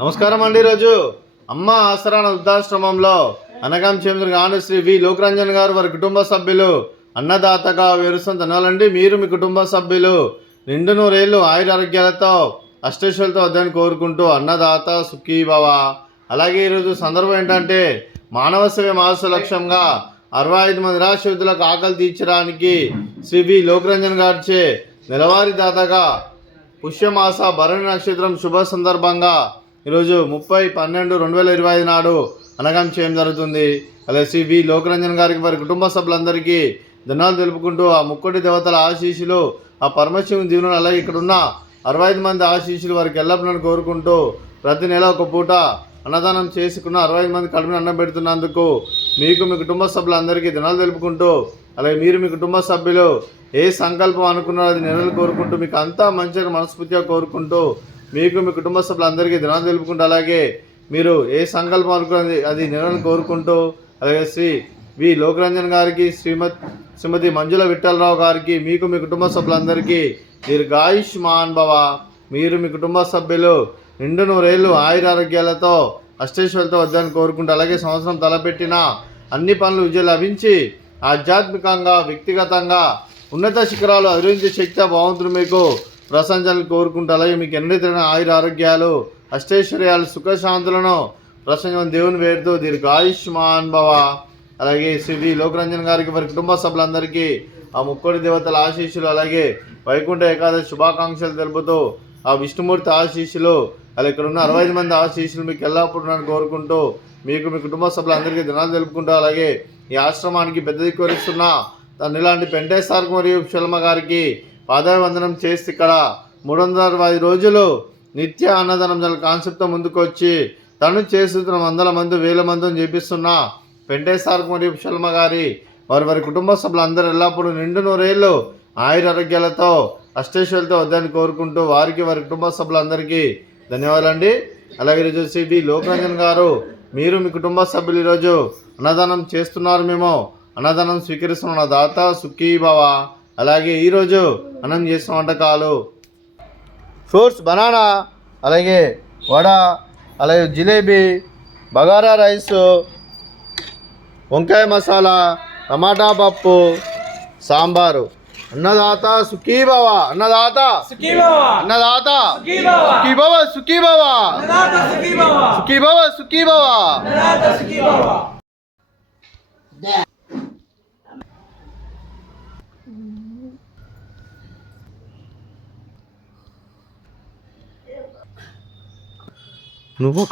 నమస్కారం అండి. ఈరోజు అమ్మ ఆసరాన వృద్ధాశ్రమంలో అనగాం చంద్ర శ్రీ వి లోకరంజన్ గారు వారి కుటుంబ సభ్యులు అన్నదాతగా వివరిస్తున్న ధనాలండి. మీరు మీ కుటుంబ సభ్యులు నిండు నూరేళ్లు ఆయురారోగ్యాలతో అష్టైశ్వర్యాలతో వద్దని కోరుకుంటూ అన్నదాత సుఖీ భవ. అలాగే ఈరోజు సందర్భం ఏంటంటే మానవ సేవ మాస లక్ష్యంగా 65 మంది నిరాశ్రితులకు ఆకలి తీర్చడానికి శ్రీ వి లోకరంజన్ గారిచే నెలవారీ దాతగా పుష్యమాస భరణి నక్షత్రం శుభ సందర్భంగా ఈరోజు 30/12/2025 నాడు అనగాం చేయడం జరుగుతుంది. అలాగే శ్రీ వి లోకరంజన్ గారికి వారి కుటుంబ సభ్యులందరికీ ధన్యవాదాలు తెలుపుకుంటూ ఆ ముక్కోటి దేవతల ఆశీస్సులు, ఆ పరమశివుని దీవెనలు, అలాగే ఇక్కడ ఉన్న 65 మంది ఆశీస్సులు వారికి ఎల్లప్పుడూ కోరుకుంటూ ప్రతి నెల ఒక పూట అన్నదానం చేసుకున్న 65 మంది కడుపుని అన్నం పెడుతున్నందుకు మీకు మీ కుటుంబ సభ్యులందరికీ ధన్యవాదాలు తెలుపుకుంటూ, అలాగే మీరు మీ కుటుంబ సభ్యులు ఏ సంకల్పం అనుకున్నారో అది నెలలు కోరుకుంటూ మీకు అంతా మంచిగా మనస్ఫూర్తిగా కోరుకుంటూ మీకు మీ కుటుంబ సభ్యులందరికీ ధన్యవాదాలు తెలుపుకుంటూ, అలాగే మీరు ఏ సంకల్పం అనుకున్నది అది నెలలు కోరుకుంటూ, అలాగే శ్రీ వి లోకరంజన్ గారికి శ్రీమతి మంజుల విఠలరావు గారికి మీకు మీ కుటుంబ సభ్యులందరికీ దీర్ఘాయుష్మాన్ భవ. మీరు మీ కుటుంబ సభ్యులు నిండు నూరేళ్లు ఆయురారోగ్యాలతో అష్టైశ్వర్యాలతో వద్దని కోరుకుంటూ, అలాగే సంవత్సరం తలపెట్టిన అన్ని పనులు విజయం లభించి ఆధ్యాత్మికంగా వ్యక్తిగతంగా ఉన్నత శిఖరాలు అభివృద్ధి శక్తి భగవంతుడు మీకు ప్రశంసలు కోరుకుంటూ, అలాగే మీకు ఎన్నైనా ఆయురారోగ్యాలు అష్టైశ్వర్యాలు సుఖశాంతులను ప్రశంస దేవుని వేడుతూ దీర్ఘాయుష్మాన్ భవ. అలాగే శ్రీ వి లోకరంజన్ గారికి వారి కుటుంబ సభ్యులందరికీ ఆ ముక్కోటి దేవతల ఆశీస్సులు, అలాగే వైకుంఠ ఏకాదశి శుభాకాంక్షలు తెలుపుతూ ఆ విష్ణుమూర్తి ఆశీస్సులు, అలాగే ఇక్కడ ఉన్న 65 మంది ఆశీస్సులు మీకు ఎల్లప్పుడూ నన్ను కోరుకుంటూ మీకు మీ కుటుంబ సభ్యులందరికీ ధనాలు తెలుపుకుంటూ, అలాగే ఈ ఆశ్రమానికి పెద్ద దిక్కువరిస్తున్న తను ఇలాంటి పెంటేశ్వర్ మరియు శర్మ గారికి పాదాభివందనం చేసి ఇక్కడ 360 రోజులు నిత్య అన్నదానం కాన్సెప్ట్తో ముందుకు వచ్చి తను చేస్తున్న 100 మంది 1000 మందిని చేపిస్తున్న పెంటేశ్వర్ మరియు శర్మ గారి వారి కుటుంబ సభ్యులందరూ ఎల్లప్పుడూ నిండు నూరేళ్లు ఆయురారోగ్యాలతో అష్టైశ్వర్యాలతో వద్దని కోరుకుంటూ వారికి వారి కుటుంబ సభ్యులందరికీ ధన్యవాదాలండి. అలాగే ఈరోజు శ్రీ వి లోకరంజన్ గారు మీరు మీ కుటుంబ సభ్యులు ఈరోజు అన్నదానం చేస్తున్నారు, మేము అన్నదానం స్వీకరిస్తున్న దాత సుఖీ భవ. అలాగే ఈరోజు అన్నం చేసిన వంటకాలు ఫ్రూట్స్, బనానా, అలాగే వడ, అలాగే జిలేబీ, బగారా రైస్, వంకాయ మసాలా, టమాటా పప్పు, సాంబారు. అన్నదాత సుఖీ భవ, అన్నదాత సుఖీ భవ, అన్నదాత సుఖీ భవ, సుఖీ భవ, సుఖీ భవ, సుఖీ భవ. నువ్వు